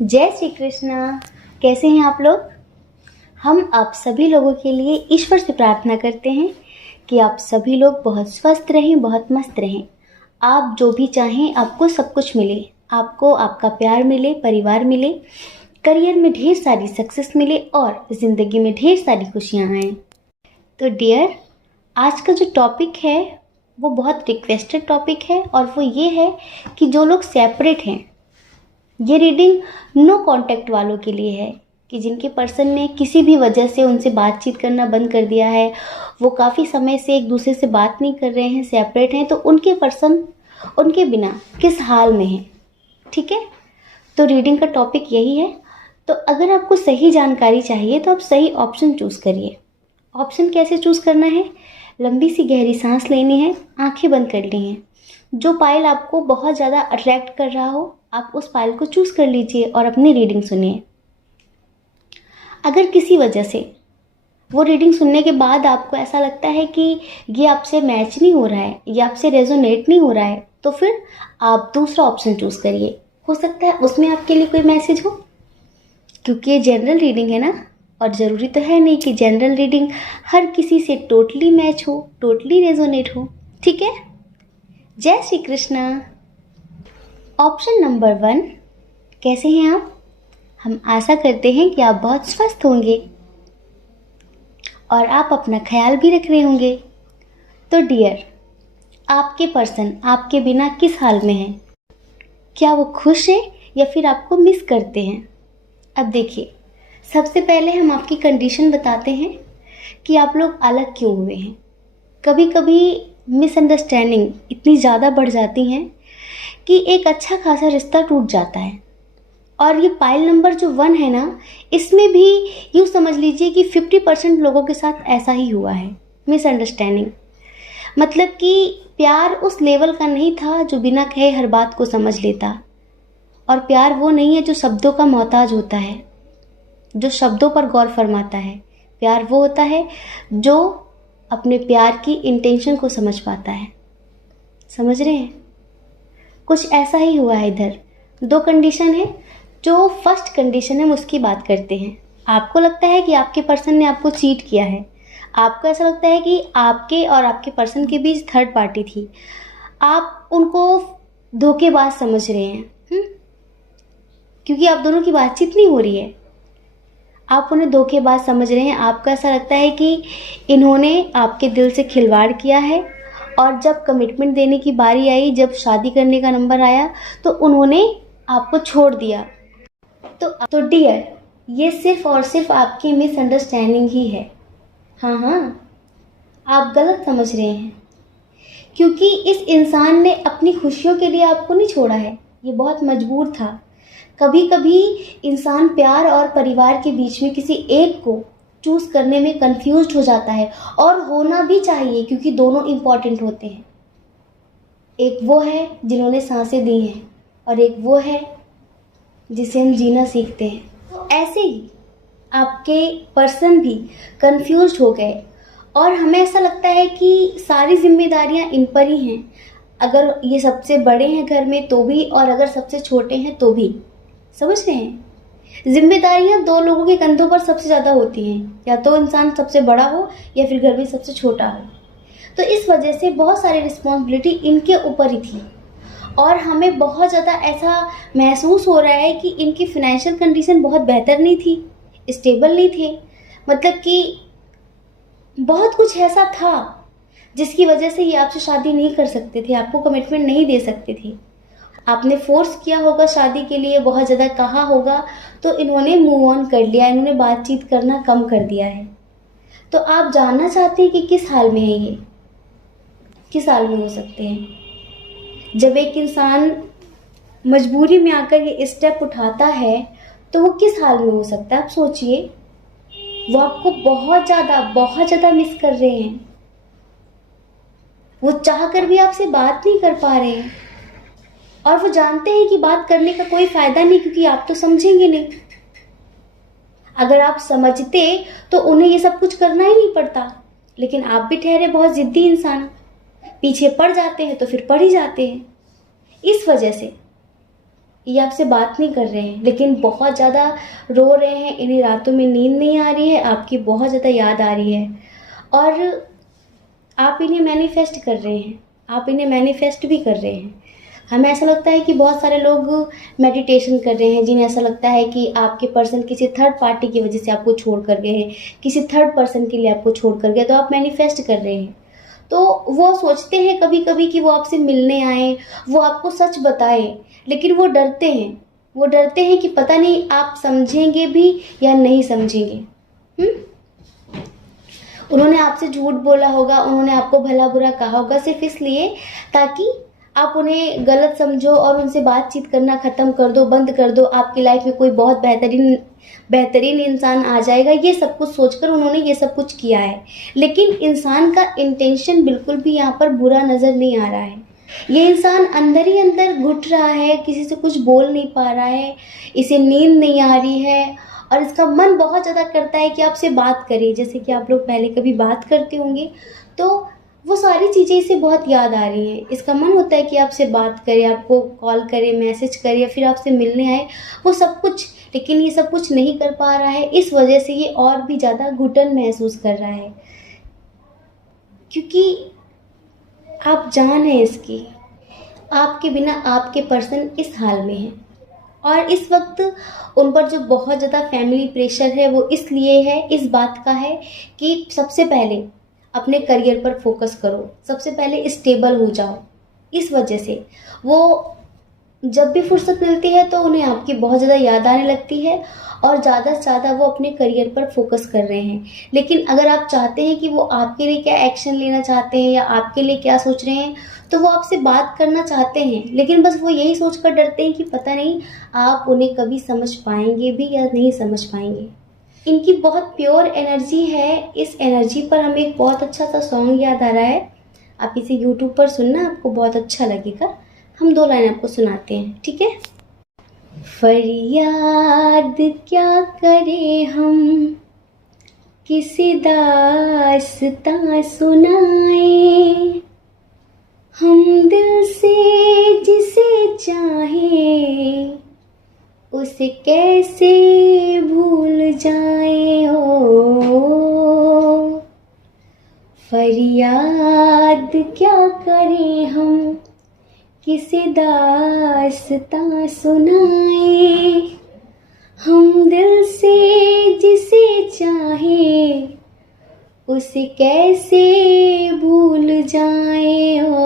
जय श्री कृष्णा। कैसे हैं आप लोग? हम आप सभी लोगों के लिए ईश्वर से प्रार्थना करते हैं कि आप सभी लोग बहुत स्वस्थ रहें, बहुत मस्त रहें। आप जो भी चाहें आपको सब कुछ मिले, आपको आपका प्यार मिले, परिवार मिले, करियर में ढेर सारी सक्सेस मिले और ज़िंदगी में ढेर सारी खुशियाँ आएँ। तो डियर, आज का जो टॉपिक है वो बहुत रिक्वेस्टेड टॉपिक है और वो ये है कि जो लोग सेपरेट हैं, ये रीडिंग नो कांटेक्ट वालों के लिए है कि जिनके पर्सन ने किसी भी वजह से उनसे बातचीत करना बंद कर दिया है, वो काफ़ी समय से एक दूसरे से बात नहीं कर रहे हैं, सेपरेट हैं, तो उनके पर्सन उनके बिना किस हाल में हैं। ठीक है, तो रीडिंग का टॉपिक यही है। तो अगर आपको सही जानकारी चाहिए तो आप सही ऑप्शन चूज़ करिए। ऑप्शन कैसे चूज़ करना है? लंबी सी गहरी सांस लेनी है, आंखें बंद करनी है। जो पाइल आपको बहुत ज़्यादा अट्रैक्ट कर रहा हो, आप उस पाइल को चूज़ कर लीजिए और अपनी रीडिंग सुनिए। अगर किसी वजह से वो रीडिंग सुनने के बाद आपको ऐसा लगता है कि ये आपसे मैच नहीं हो रहा है, ये आपसे रेजोनेट नहीं हो रहा है, तो फिर आप दूसरा ऑप्शन चूज़ करिए। हो सकता है उसमें आपके लिए कोई मैसेज हो, क्योंकि ये जनरल रीडिंग है ना, और ज़रूरी तो है नहीं कि जनरल रीडिंग हर किसी से टोटली मैच हो, टोटली रेजोनेट हो। ठीक है, जय श्री कृष्णा। ऑप्शन नंबर 1, कैसे हैं आप? हम आशा करते हैं कि आप बहुत स्वस्थ होंगे और आप अपना ख्याल भी रख रहे होंगे। तो डियर, आपके पर्सन आपके बिना किस हाल में हैं? क्या वो खुश है या फिर आपको मिस करते हैं? अब देखिए, सबसे पहले हम आपकी कंडीशन बताते हैं कि आप लोग अलग क्यों हुए हैं। कभी कभी मिसअंडरस्टैंडिंग इतनी ज़्यादा बढ़ जाती हैं कि एक अच्छा खासा रिश्ता टूट जाता है। और ये पाइल नंबर जो 1 है ना, इसमें भी यूँ समझ लीजिए कि 50% लोगों के साथ ऐसा ही हुआ है, मिसअंडरस्टैंडिंग। मतलब कि प्यार उस लेवल का नहीं था जो बिना कहे हर बात को समझ लेता। और प्यार वो नहीं है जो शब्दों का मोहताज होता है, जो शब्दों पर गौर फरमाता है। प्यार वो होता है जो अपने प्यार की इंटेंशन को समझ पाता है। समझ रहे हैं? कुछ ऐसा ही हुआ है इधर। 2 कंडीशन है। जो फर्स्ट कंडीशन है हम उसकी बात करते हैं। आपको लगता है कि आपके पर्सन ने आपको चीट किया है, आपको ऐसा लगता है कि आपके और आपके पर्सन के बीच थर्ड पार्टी थी, आप उनको धोखेबाज समझ रहे हैं। क्योंकि आप दोनों की बातचीत नहीं हो रही है, आप उन्हें धोखेबाज समझ रहे हैं। आपको ऐसा लगता है कि इन्होंने आपके दिल से खिलवाड़ किया है और जब कमिटमेंट देने की बारी आई, जब शादी करने का नंबर आया, तो उन्होंने आपको छोड़ दिया। तो डियर, ये सिर्फ और सिर्फ आपकी मिसअंडरस्टैंडिंग ही है। हाँ, आप गलत समझ रहे हैं, क्योंकि इस इंसान ने अपनी खुशियों के लिए आपको नहीं छोड़ा है, ये बहुत मजबूर था। कभी कभी इंसान प्यार और परिवार के बीच में किसी एक को चूज करने में कंफ्यूज्ड हो जाता है, और होना भी चाहिए क्योंकि दोनों इम्पॉर्टेंट होते हैं। एक वो है जिन्होंने सांसें दी हैं और एक वो है जिसे हम जीना सीखते हैं। तो ऐसे ही आपके पर्सन भी कंफ्यूज्ड हो गए और हमें ऐसा लगता है कि सारी जिम्मेदारियां इन पर ही हैं। अगर ये सबसे बड़े हैं घर में तो भी, और अगर सबसे छोटे हैं तो भी। समझ रहे हैं? जिम्मेदारियां 2 लोगों के कंधों पर सबसे ज़्यादा होती हैं, या तो इंसान सबसे बड़ा हो या फिर घर में सबसे छोटा हो। तो इस वजह से बहुत सारी रिस्पॉन्सिबिलिटी इनके ऊपर ही थी और हमें बहुत ज़्यादा ऐसा महसूस हो रहा है कि इनकी फाइनेंशियल कंडीशन बहुत बेहतर नहीं थी, स्टेबल नहीं थे। मतलब कि बहुत कुछ ऐसा था जिसकी वजह से ये आपसे शादी नहीं कर सकते थे, आपको कमिटमेंट नहीं दे सकते थे। आपने फोर्स किया होगा शादी के लिए, बहुत ज़्यादा कहा होगा, तो इन्होंने मूव ऑन कर लिया, इन्होंने बातचीत करना कम कर दिया है। तो आप जानना चाहते हैं कि किस हाल में है ये, किस हाल में हो सकते हैं? जब एक इंसान मजबूरी में आकर ये स्टेप उठाता है तो वो किस हाल में हो सकता है? आप सोचिए, वो आपको बहुत ज़्यादा मिस कर रहे हैं। वो चाह कर भी आपसे बात नहीं कर पा रहे हैं और वो जानते हैं कि बात करने का कोई फायदा नहीं, क्योंकि आप तो समझेंगे नहीं। अगर आप समझते तो उन्हें ये सब कुछ करना ही नहीं पड़ता, लेकिन आप भी ठहरे बहुत जिद्दी इंसान, पीछे पड़ जाते हैं तो फिर पड़ ही जाते हैं। इस वजह से ये आपसे बात नहीं कर रहे हैं, लेकिन बहुत ज़्यादा रो रहे हैं, इन्हें रातों में नींद नहीं आ रही है, आपकी बहुत ज़्यादा याद आ रही है, और आप इन्हें मैनिफेस्ट कर रहे हैं, आप इन्हें मैनिफेस्ट भी कर रहे हैं। हमें ऐसा लगता है कि बहुत सारे लोग मेडिटेशन कर रहे हैं, जिन्हें ऐसा लगता है कि आपके पर्सन किसी थर्ड पार्टी की वजह से आपको छोड़ कर गए हैं, किसी थर्ड पर्सन के लिए आपको छोड़ कर गए, तो आप मैनिफेस्ट कर रहे हैं। तो वो सोचते हैं कभी कभी कि वो आपसे मिलने आए, वो आपको सच बताएं, लेकिन वो डरते हैं, वो डरते हैं कि पता नहीं आप समझेंगे भी या नहीं समझेंगे। उन्होंने आपसे झूठ बोला होगा, उन्होंने आपको भला बुरा कहा होगा सिर्फ इसलिए ताकि आप उन्हें गलत समझो और उनसे बातचीत करना ख़त्म कर दो, बंद कर दो। आपकी लाइफ में कोई बहुत बेहतरीन इंसान आ जाएगा, ये सब कुछ सोचकर उन्होंने ये सब कुछ किया है। लेकिन इंसान का इंटेंशन बिल्कुल भी यहाँ पर बुरा नज़र नहीं आ रहा है। ये इंसान अंदर ही अंदर घुट रहा है, किसी से कुछ बोल नहीं पा रहा है, इसे नींद नहीं आ रही है, और इसका मन बहुत ज़्यादा करता है कि आपसे बात करे। जैसे कि आप लोग पहले कभी बात करते होंगे तो वो सारी चीज़ें इसे बहुत याद आ रही हैं। इसका मन होता है कि आपसे बात करे, आपको कॉल करे, मैसेज करे, या फिर आपसे मिलने आए, वो सब कुछ, लेकिन ये सब कुछ नहीं कर पा रहा है। इस वजह से ये और भी ज़्यादा घुटन महसूस कर रहा है, क्योंकि आप जान है इसकी, आपके बिना आपके पर्सन इस हाल में है, और इस वक्त उन पर जो बहुत ज़्यादा फैमिली प्रेशर है वो इसलिए है, इस बात का है कि सबसे पहले अपने करियर पर फोकस करो, सबसे पहले स्टेबल हो जाओ। इस वजह से वो जब भी फुर्सत मिलती है तो उन्हें आपकी बहुत ज़्यादा याद आने लगती है, और ज़्यादा से ज़्यादा वो अपने करियर पर फोकस कर रहे हैं। लेकिन अगर आप चाहते हैं कि वो आपके लिए क्या एक्शन लेना चाहते हैं या आपके लिए क्या सोच रहे हैं, तो वो आपसे बात करना चाहते हैं, लेकिन बस वो यही सोच कर डरते हैं कि पता नहीं आप उन्हें कभी समझ पाएंगे भी या नहीं समझ पाएंगे। इनकी बहुत प्योर एनर्जी है। इस एनर्जी पर हमें एक बहुत अच्छा सा सॉन्ग याद आ रहा है, आप इसे यूट्यूब पर सुनना, आपको बहुत अच्छा लगेगा। हम 2 लाइन आपको सुनाते हैं, ठीक है। फरियाद क्या करे हम, किसी दास्तां सुनाए, हम दिल से जिसे चाहे उसे कैसे भूल जाए हो। फरियाद क्या करें हम, किसे दास्तां सुनाए, हम दिल से जिसे चाहे उसे कैसे भूल जाए हो।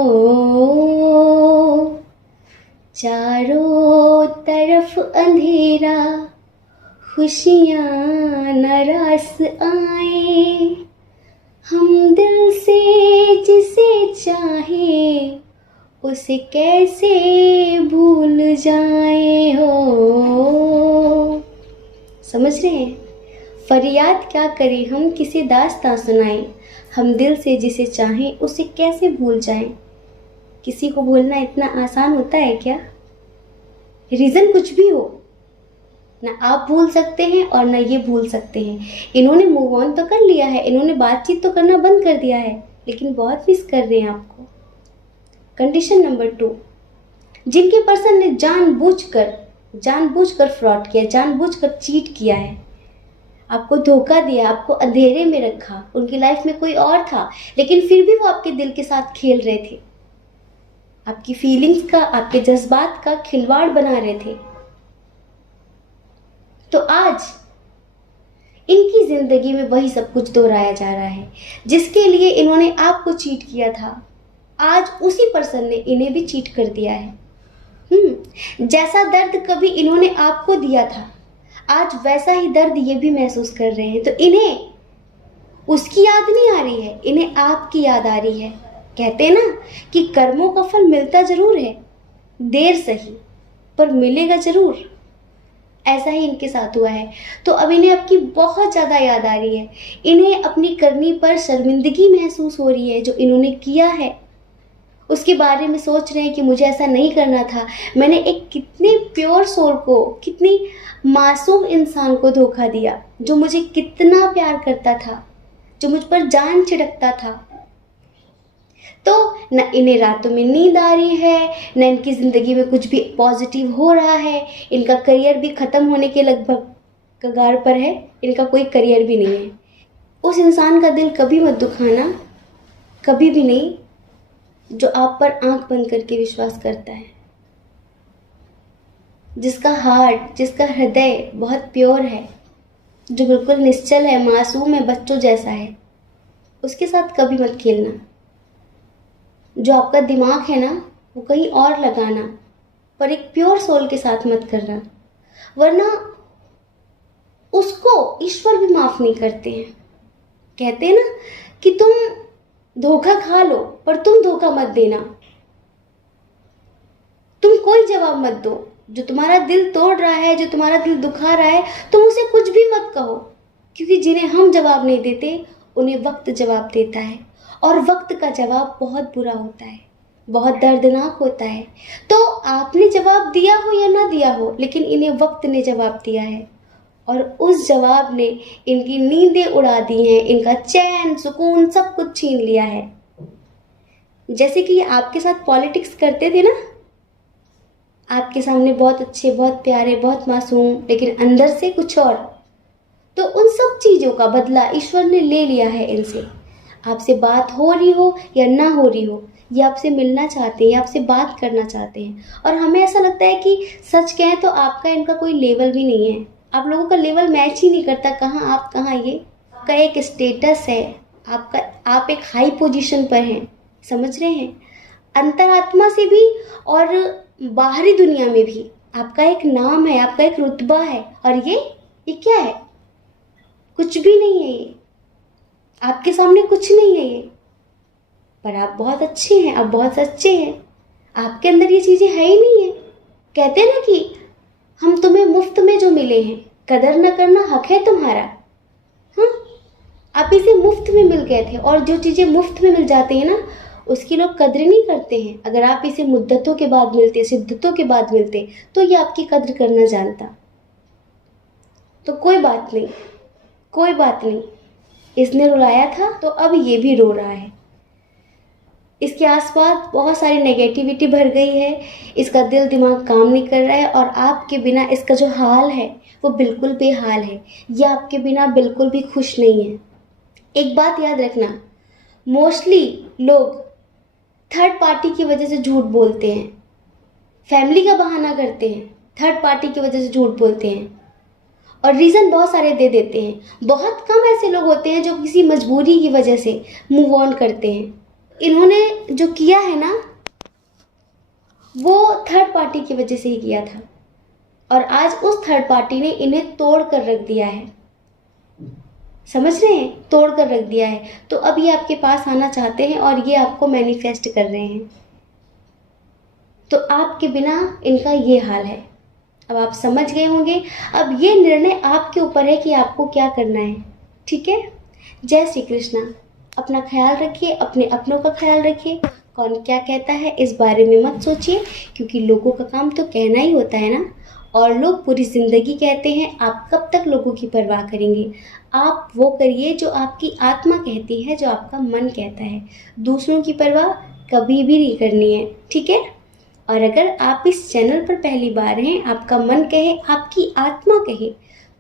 चारों तरफ अंधेरा, खुशियाँ नाराज आए, हम दिल से जिसे चाहे उसे कैसे भूल जाए हो। समझ रहे हैं? फरियाद क्या करें हम, किसी दास्तां सुनाएं, हम दिल से जिसे चाहें उसे कैसे भूल जाएं। किसी को भूलना इतना आसान होता है क्या? रीज़न कुछ भी हो, ना आप भूल सकते हैं और ना ये भूल सकते हैं। इन्होंने मूव ऑन तो कर लिया है, इन्होंने बातचीत तो करना बंद कर दिया है, लेकिन बहुत मिस कर रहे हैं आपको। कंडीशन नंबर 2, जिनके पर्सन ने जानबूझकर फ्रॉड किया, जानबूझकर चीट किया है, आपको धोखा दिया, आपको अंधेरे में रखा। उनकी लाइफ में कोई और था, लेकिन फिर भी वो आपके दिल के साथ खेल रहे थे, आपकी फीलिंग्स का, आपके जज्बात का खिलवाड़ बना रहे थे। तो आज इनकी जिंदगी में वही सब कुछ दोहराया जा रहा है जिसके लिए इन्होंने आपको चीट किया था। आज उसी पर्सन ने इन्हें भी चीट कर दिया है। जैसा दर्द कभी इन्होंने आपको दिया था, आज वैसा ही दर्द ये भी महसूस कर रहे हैं। तो इन्हें उसकी याद नहीं आ रही है, इन्हें आपकी याद आ रही है। कहते हैं ना कि कर्मों का फल मिलता जरूर है, देर सही पर मिलेगा जरूर। ऐसा ही इनके साथ हुआ है। तो अब इन्हें आपकी बहुत ज़्यादा याद आ रही है, इन्हें अपनी करनी पर शर्मिंदगी महसूस हो रही है। जो इन्होंने किया है उसके बारे में सोच रहे हैं कि मुझे ऐसा नहीं करना था, मैंने एक कितने प्योर सोल को, कितनी मासूम इंसान को धोखा दिया, जो मुझे कितना प्यार करता था, जो मुझ पर जान छिड़कता था। तो न इन्हें रातों में नींद आ रही है, न इनकी ज़िंदगी में कुछ भी पॉजिटिव हो रहा है। इनका करियर भी ख़त्म होने के लगभग कगार पर है, इनका कोई करियर भी नहीं है। उस इंसान का दिल कभी मत दुखाना, कभी भी नहीं, जो आप पर आंख बंद करके विश्वास करता है, जिसका हार्ट, जिसका हृदय बहुत प्योर है, जो बिल्कुल निश्चल है, मासूम है, बच्चों जैसा है, उसके साथ कभी मत खेलना। जो आपका दिमाग है ना, वो कहीं और लगाना, पर एक प्योर सोल के साथ मत करना, वरना उसको ईश्वर भी माफ नहीं करते हैं। कहते हैं ना कि तुम धोखा खा लो पर तुम धोखा मत देना, तुम कोई जवाब मत दो। जो तुम्हारा दिल तोड़ रहा है, जो तुम्हारा दिल दुखा रहा है, तुम उसे कुछ भी मत कहो, क्योंकि जिन्हें हम जवाब नहीं देते उन्हें वक्त जवाब देता है, और वक्त का जवाब बहुत बुरा होता है, बहुत दर्दनाक होता है। तो आपने जवाब दिया हो या ना दिया हो, लेकिन इन्हें वक्त ने जवाब दिया है, और उस जवाब ने इनकी नींदें उड़ा दी हैं, इनका चैन, सुकून सब कुछ छीन लिया है। जैसे कि ये आपके साथ पॉलिटिक्स करते थे ना, आपके सामने बहुत अच्छे, बहुत प्यारे, बहुत मासूम, लेकिन अंदर से कुछ और। तो उन सब चीज़ों का बदला ईश्वर ने ले लिया है इनसे। आपसे बात हो रही हो या ना हो रही हो, ये आपसे मिलना चाहते हैं, आपसे बात करना चाहते हैं, और हमें ऐसा लगता है कि सच कहें तो आपका इनका कोई लेवल भी नहीं है, आप लोगों का लेवल मैच ही नहीं करता। कहाँ आप, कहाँ ये। आपका एक स्टेटस है, आप एक हाई पोजीशन पर हैं, समझ रहे हैं। अंतरात्मा से भी और बाहरी दुनिया में भी आपका एक नाम है, आपका एक रुतबा है, और ये क्या है? कुछ भी नहीं है। ये आपके सामने कुछ नहीं है ये, पर आप बहुत अच्छे हैं, आप बहुत सच्चे हैं, आपके अंदर ये चीज़ें है ही नहीं है। कहते हैं ना कि हम तुम्हें मुफ्त में जो मिले हैं, कदर न करना हक है तुम्हारा। हाँ, आप इसे मुफ्त में मिल गए थे, और जो चीज़ें मुफ्त में मिल जाती हैं ना, उसकी लोग कद्र नहीं करते हैं। अगर आप इसे मुद्दतों के बाद मिलते, शिद्दतों के बाद मिलते, तो ये आपकी कद्र करना जानता। तो कोई बात नहीं, कोई बात नहीं, इसने रुलाया था तो अब ये भी रो रहा है। इसके आसपास बहुत सारी नेगेटिविटी भर गई है, इसका दिल दिमाग काम नहीं कर रहा है, और आपके बिना इसका जो हाल है वो बिल्कुल बेहाल है। ये आपके बिना बिल्कुल भी खुश नहीं है। एक बात याद रखना, मोस्टली लोग थर्ड पार्टी की वजह से झूठ बोलते हैं, फैमिली का बहाना करते हैं, थर्ड पार्टी की वजह से झूठ बोलते हैं, और रीज़न बहुत सारे दे देते हैं। बहुत कम ऐसे लोग होते हैं जो किसी मजबूरी की वजह से मूव ऑन करते हैं। इन्होंने जो किया है ना, वो थर्ड पार्टी की वजह से ही किया था, और आज उस थर्ड पार्टी ने इन्हें तोड़ कर रख दिया है। समझ रहे हैं? तोड़ कर रख दिया है। तो अब ये आपके पास आना चाहते हैं, और ये आपको मैनिफेस्ट कर रहे हैं। तो आपके बिना इनका ये हाल है। अब आप समझ गए होंगे। अब ये निर्णय आपके ऊपर है कि आपको क्या करना है। ठीक है? जय श्री कृष्णा। अपना ख्याल रखिए, अपने अपनों का ख्याल रखिए। कौन क्या कहता है इस बारे में मत सोचिए, क्योंकि लोगों का काम तो कहना ही होता है ना, और लोग पूरी ज़िंदगी कहते हैं। आप कब तक लोगों की परवाह करेंगे? आप वो करिए जो आपकी आत्मा कहती है, जो आपका मन कहता है। दूसरों की परवाह कभी भी नहीं करनी है। ठीक है? और अगर आप इस चैनल पर पहली बार हैं, आपका मन कहे, आपकी आत्मा कहे,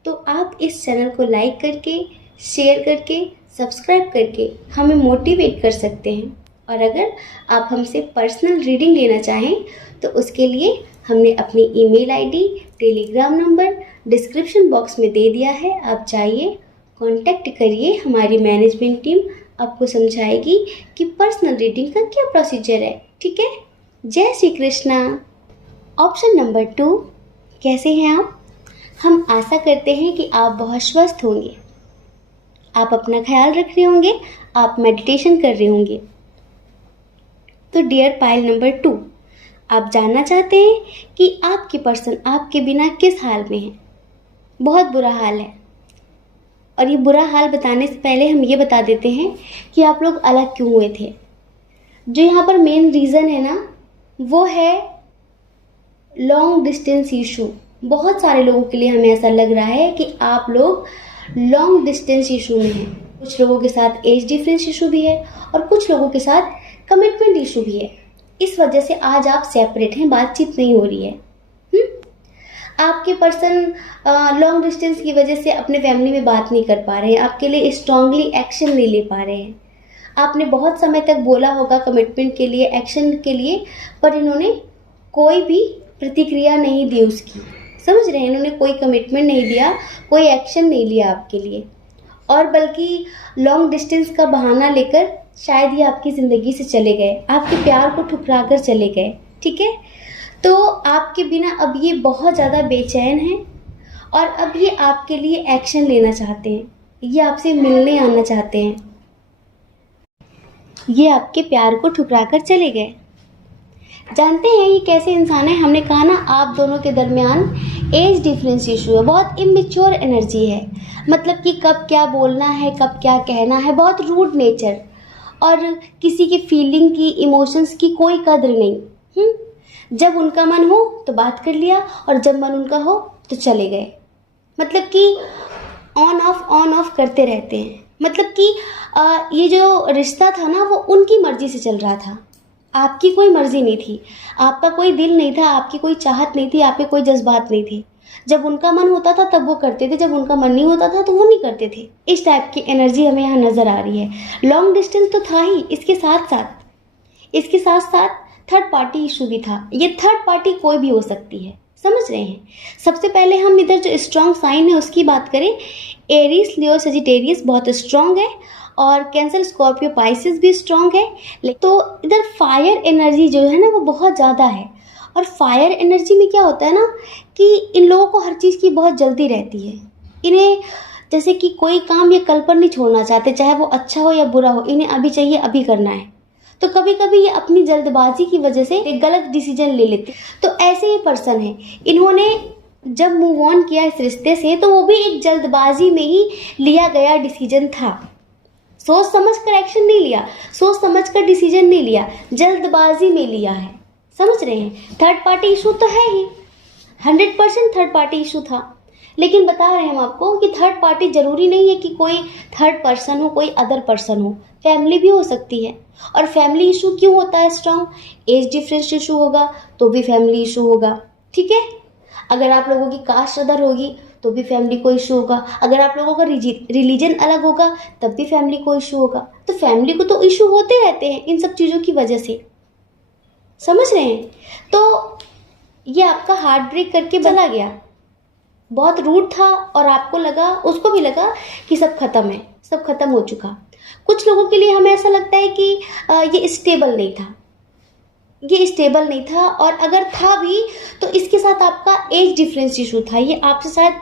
तो आप इस चैनल को लाइक करके, शेयर करके, सब्सक्राइब करके हमें मोटिवेट कर सकते हैं। और अगर आप हमसे पर्सनल रीडिंग लेना चाहें तो उसके लिए हमने अपनी email ID, Telegram number description box में दे दिया है। आप जाइए, कांटेक्ट करिए, हमारी मैनेजमेंट टीम आपको समझाएगी कि पर्सनल रीडिंग का क्या प्रोसीजर है। ठीक है? जय श्री कृष्णा। ऑप्शन नंबर 2, कैसे हैं आप? हम आशा करते हैं कि आप बहुत स्वस्थ होंगे, आप अपना ख्याल रख रहे होंगे, आप मेडिटेशन कर रहे होंगे। तो डियर पाइल नंबर 2, आप जानना चाहते हैं कि आपकी पर्सन आपके बिना किस हाल में है। बहुत बुरा हाल है। और ये बुरा हाल बताने से पहले हम ये बता देते हैं कि आप लोग अलग क्यों हुए थे। जो यहाँ पर मेन रीज़न है ना, वो है लॉन्ग डिस्टेंस इशू। बहुत सारे लोगों के लिए हमें ऐसा लग रहा है कि आप लोग लॉन्ग डिस्टेंस इशू में हैं। कुछ लोगों के साथ एज डिफरेंस इशू भी है, और कुछ लोगों के साथ कमिटमेंट इशू भी है, इस वजह से आज आप सेपरेट हैं, बातचीत नहीं हो रही है। आपके पर्सन लॉन्ग डिस्टेंस की वजह से अपने फैमिली में बात नहीं कर पा रहे हैं, आपके लिए स्ट्रांगली एक्शन नहीं ले पा रहे हैं। आपने बहुत समय तक बोला होगा कमिटमेंट के लिए, एक्शन के लिए, पर इन्होंने कोई भी प्रतिक्रिया नहीं दी उसकी। समझ रहे हैं, इन्होंने कोई कमिटमेंट नहीं दिया, कोई एक्शन नहीं लिया आपके लिए, और बल्कि लॉन्ग डिस्टेंस का बहाना लेकर शायद ये आपकी ज़िंदगी से चले गए, आपके प्यार को ठुकरा कर चले गए। ठीक है, तो आपके बिना अब ये बहुत ज़्यादा बेचैन हैं और अब ये आपके लिए एक्शन लेना चाहते हैं, ये आपसे मिलने आना चाहते हैं, ये आपके प्यार को ठुकरा कर चले गए। जानते हैं ये कैसे इंसान है? हमने कहा ना, आप दोनों के दरमियान एज डिफरेंस इशू है, बहुत इमेच्योर एनर्जी है, मतलब कि कब क्या बोलना है, कब क्या कहना है, बहुत रूड नेचर, और किसी की फीलिंग की, इमोशंस की कोई कद्र नहीं। जब उनका मन हो तो बात कर लिया, और जब मन उनका हो तो चले गए, मतलब कि ऑन ऑफ करते रहते हैं। मतलब कि ये जो रिश्ता था ना, वो उनकी मर्जी से चल रहा था, आपकी कोई मर्जी नहीं थी, आपका कोई दिल नहीं था, आपकी कोई चाहत नहीं थी, आपके कोई जज्बात नहीं थे। जब उनका मन होता था तब वो करते थे, जब उनका मन नहीं होता था तो वो नहीं करते थे। इस टाइप की एनर्जी हमें यहाँ नज़र आ रही है। लॉन्ग डिस्टेंस तो था ही, इसके साथ साथ थर्ड पार्टी इशू भी था। ये थर्ड पार्टी कोई भी हो सकती है, समझ रहे हैं। सबसे पहले हम इधर जो स्ट्रॉन्ग साइन है उसकी बात करें, एरीज, लियो, सजिटेरियस बहुत स्ट्रॉन्ग है, और कैंसर, स्कॉर्पियो, पाइसिस भी स्ट्रॉन्ग है। तो इधर फायर एनर्जी जो है ना वो बहुत ज़्यादा है, और फायर एनर्जी में क्या होता है ना कि इन लोगों को हर चीज़ की बहुत जल्दी रहती है। इन्हें जैसे कि कोई काम ये कल पर नहीं छोड़ना चाहते, चाहे वो अच्छा हो या बुरा हो, इन्हें अभी चाहिए, अभी करना है। तो कभी कभी ये अपनी जल्दबाजी की वजह से एक गलत डिसीजन ले लेते। तो ऐसे ही पर्सन है, इन्होंने जब मूव ऑन किया इस रिश्ते से तो वो भी एक जल्दबाजी में ही लिया गया डिसीजन था। सोच समझ कर एक्शन नहीं लिया, सोच समझ कर डिसीजन नहीं लिया, जल्दबाजी में लिया है। समझ रहे हैं, थर्ड पार्टी इशू तो है ही, 100% थर्ड पार्टी इशू था। लेकिन बता रहे हैं हम आपको कि थर्ड पार्टी जरूरी नहीं है कि कोई थर्ड पर्सन हो, कोई अदर पर्सन हो, फैमिली भी हो सकती है। और फैमिली इशू क्यों होता है स्ट्रॉन्ग? एज डिफरेंस इशू होगा तो भी फैमिली इशू होगा। ठीक है, अगर आप लोगों की कास्ट अदर होगी तो भी फैमिली को इशू होगा, अगर आप लोगों का रिलीजन अलग होगा तब भी फैमिली को इशू होगा। तो फैमिली को तो इशू होते रहते हैं इन सब चीज़ों की वजह से। समझ रहे हैं, तो ये आपका हार्ट ब्रेक करके चला गया, बहुत रूड था, और आपको लगा, उसको भी लगा कि सब खत्म है, सब खत्म हो चुका। कुछ लोगों के लिए हमें ऐसा लगता है कि ये स्टेबल नहीं था, ये स्टेबल नहीं था, और अगर था भी तो इसके साथ आपका एज डिफरेंस इशू था। ये आपसे शायद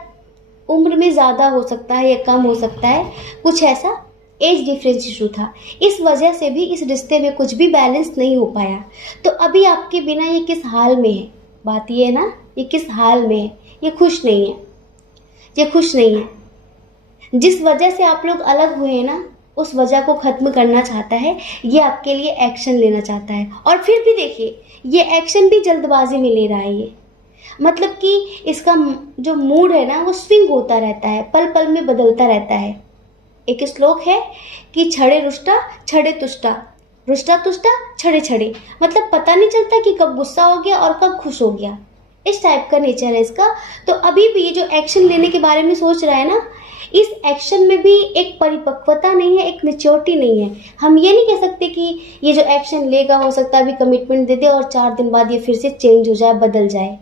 उम्र में ज़्यादा हो सकता है या कम हो सकता है, कुछ ऐसा एज डिफरेंस इशू था। इस वजह से भी इस रिश्ते में कुछ भी बैलेंस नहीं हो पाया। तो अभी आपके बिना ये किस हाल में है, बात ये है ना, ये किस हाल में है, ये खुश नहीं है, ये खुश नहीं है। जिस वजह से आप लोग अलग हुए हैं ना, उस वजह को ख़त्म करना चाहता है, ये आपके लिए एक्शन लेना चाहता है। और फिर भी देखिए, ये एक्शन भी जल्दबाजी में ले रहा है। ये मतलब कि इसका जो मूड है ना वो स्विंग होता रहता है, पल पल में बदलता रहता है। एक श्लोक है कि छड़े रुष्टा छड़े तुष्टा, रुष्टा तुष्टा छड़े छड़े, मतलब पता नहीं चलता कि कब गुस्सा हो गया और कब खुश हो गया। इस टाइप का नेचर है इसका। तो अभी भी ये जो एक्शन लेने के बारे में सोच रहा है ना, इस एक्शन में भी एक परिपक्वता नहीं है, एक मेच्योरिटी नहीं है। हम ये नहीं कह सकते कि ये जो एक्शन लेगा हो सकता है अभी कमिटमेंट दे दे और 4 दिन बाद ये फिर से चेंज हो जाए, बदल जाए,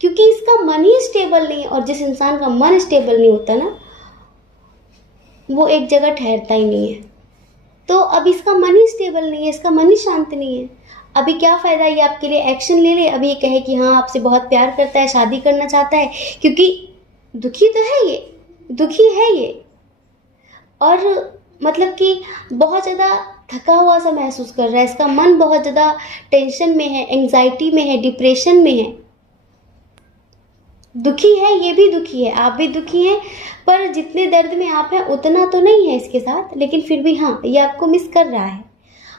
क्योंकि इसका मन ही स्टेबल नहीं है। और जिस इंसान का मन स्टेबल नहीं होता ना, वो एक जगह ठहरता ही नहीं है। तो अब इसका मन ही स्टेबल नहीं है, इसका मन ही शांत नहीं है। अभी क्या फ़ायदा ये आपके लिए एक्शन ले ले, अभी ये कहे कि हाँ आपसे बहुत प्यार करता है, शादी करना चाहता है, क्योंकि दुखी तो है ये, दुखी है ये, और मतलब कि बहुत ज़्यादा थका हुआ सा महसूस कर रहा है। इसका मन बहुत ज़्यादा टेंशन में है, एंग्जाइटी में है, डिप्रेशन में है, दुखी है, ये भी दुखी है, आप भी दुखी हैं। पर जितने दर्द में आप हैं उतना तो नहीं है इसके साथ, लेकिन फिर भी हाँ ये आपको मिस कर रहा है।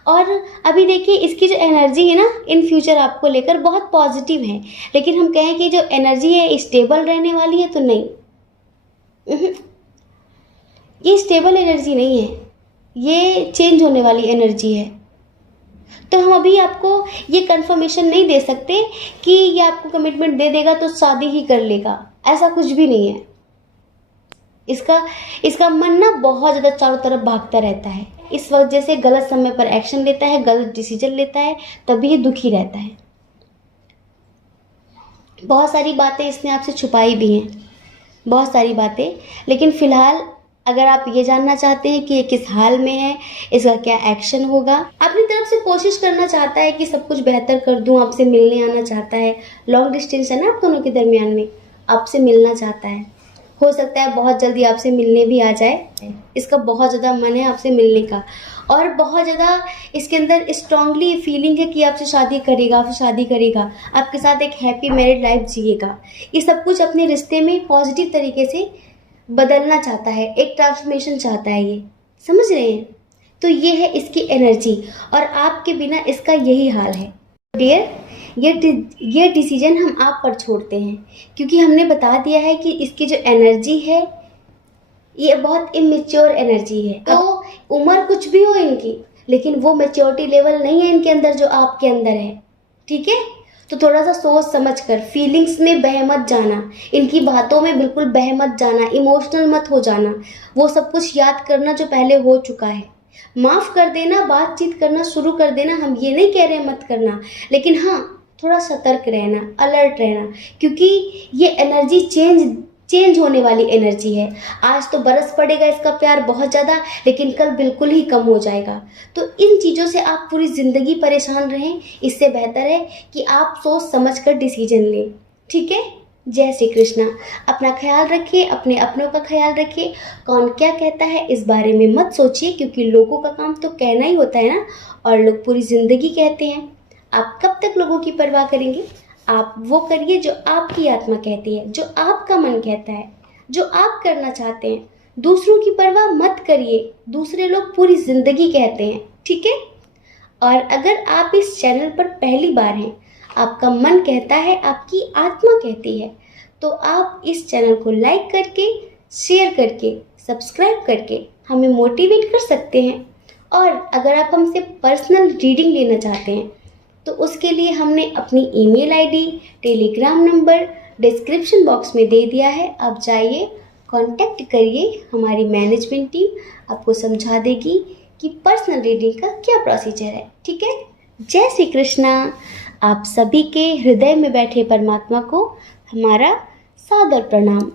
और अभी देखिए इसकी जो एनर्जी है ना, इन फ्यूचर आपको लेकर बहुत पॉजिटिव है, लेकिन हम कहें कि जो एनर्जी है स्टेबल रहने वाली है तो नहीं, ये स्टेबल एनर्जी नहीं है, ये चेंज होने वाली एनर्जी है। तो हम अभी आपको ये कंफर्मेशन नहीं दे सकते कि ये आपको कमिटमेंट दे देगा तो शादी ही कर लेगा, ऐसा कुछ भी नहीं है। इसका मन ना बहुत ज़्यादा चारों तरफ भागता रहता है, इस वजह से गलत समय पर एक्शन लेता है, गलत डिसीजन लेता है, तभी ये दुखी रहता है। बहुत सारी बातें इसने आपसे छुपाई भी हैं, बहुत सारी बातें, लेकिन फ़िलहाल अगर आप ये जानना चाहते हैं कि ये किस हाल में है, इसका क्या एक्शन होगा, अपनी तरफ से कोशिश करना चाहता है कि सब कुछ बेहतर कर दूं, आपसे मिलने आना चाहता है, लॉन्ग डिस्टेंस है ना आप दोनों के दरमियान में, आपसे मिलना चाहता है, हो सकता है बहुत जल्दी आपसे मिलने भी आ जाए। इसका बहुत ज़्यादा मन है आपसे मिलने का, और बहुत ज़्यादा इसके अंदर स्ट्रांगली फीलिंग है कि आपसे शादी करेगा, आपसे शादी करेगा, आपके साथ एक हैप्पी मैरिड लाइफ जिएगा। ये सब कुछ अपने रिश्ते में पॉजिटिव तरीके से बदलना चाहता है, एक ट्रांसफॉर्मेशन चाहता है, ये समझ रहे हैं। तो ये है इसकी एनर्जी, और आपके बिना इसका यही हाल है। डियर, ये डिसीजन हम आप पर छोड़ते हैं, क्योंकि हमने बता दिया है कि इसकी जो एनर्जी है ये बहुत इमेच्योर एनर्जी है। तो उम्र कुछ भी हो इनकी, लेकिन वो मैच्योरिटी लेवल नहीं है इनके अंदर जो आपके अंदर है, ठीक है। तो थोड़ा सा सोच समझ कर, फीलिंग्स में बह मत जाना, इनकी बातों में बिल्कुल बह मत जाना, इमोशनल मत हो जाना, वो सब कुछ याद करना जो पहले हो चुका है, माफ़ कर देना, बातचीत करना शुरू कर देना। हम ये नहीं कह रहे मत करना, लेकिन हाँ थोड़ा सतर्क रहना, अलर्ट रहना, क्योंकि ये एनर्जी चेंज होने वाली एनर्जी है। आज तो बरस पड़ेगा इसका प्यार बहुत ज़्यादा, लेकिन कल बिल्कुल ही कम हो जाएगा। तो इन चीज़ों से आप पूरी ज़िंदगी परेशान रहें, इससे बेहतर है कि आप सोच समझ कर डिसीजन लें, ठीक है। जय श्री कृष्णा। अपना ख्याल रखिए, अपने अपनों का ख्याल रखिए। कौन क्या कहता है इस बारे में मत सोचिए, क्योंकि लोगों का काम तो कहना ही होता है ना, और लोग पूरी ज़िंदगी कहते हैं। आप कब तक लोगों की परवाह करेंगे? आप वो करिए जो आपकी आत्मा कहती है, जो आपका मन कहता है, जो आप करना चाहते हैं। दूसरों की परवाह मत करिए, दूसरे लोग पूरी ज़िंदगी कहते हैं, ठीक है। और अगर आप इस चैनल पर पहली बार हैं, आपका मन कहता है, आपकी आत्मा कहती है, तो आप इस चैनल को लाइक करके, शेयर करके, सब्सक्राइब करके हमें मोटिवेट कर सकते हैं। और अगर आप हमसे पर्सनल रीडिंग लेना चाहते हैं, तो उसके लिए हमने अपनी email ID, Telegram number description box में दे दिया है। आप जाइए, कांटेक्ट करिए, हमारी मैनेजमेंट टीम आपको समझा देगी कि पर्सनल रीडिंग का क्या प्रोसीजर है, ठीक है। जय श्री कृष्णा। आप सभी के हृदय में बैठे परमात्मा को हमारा सादर प्रणाम।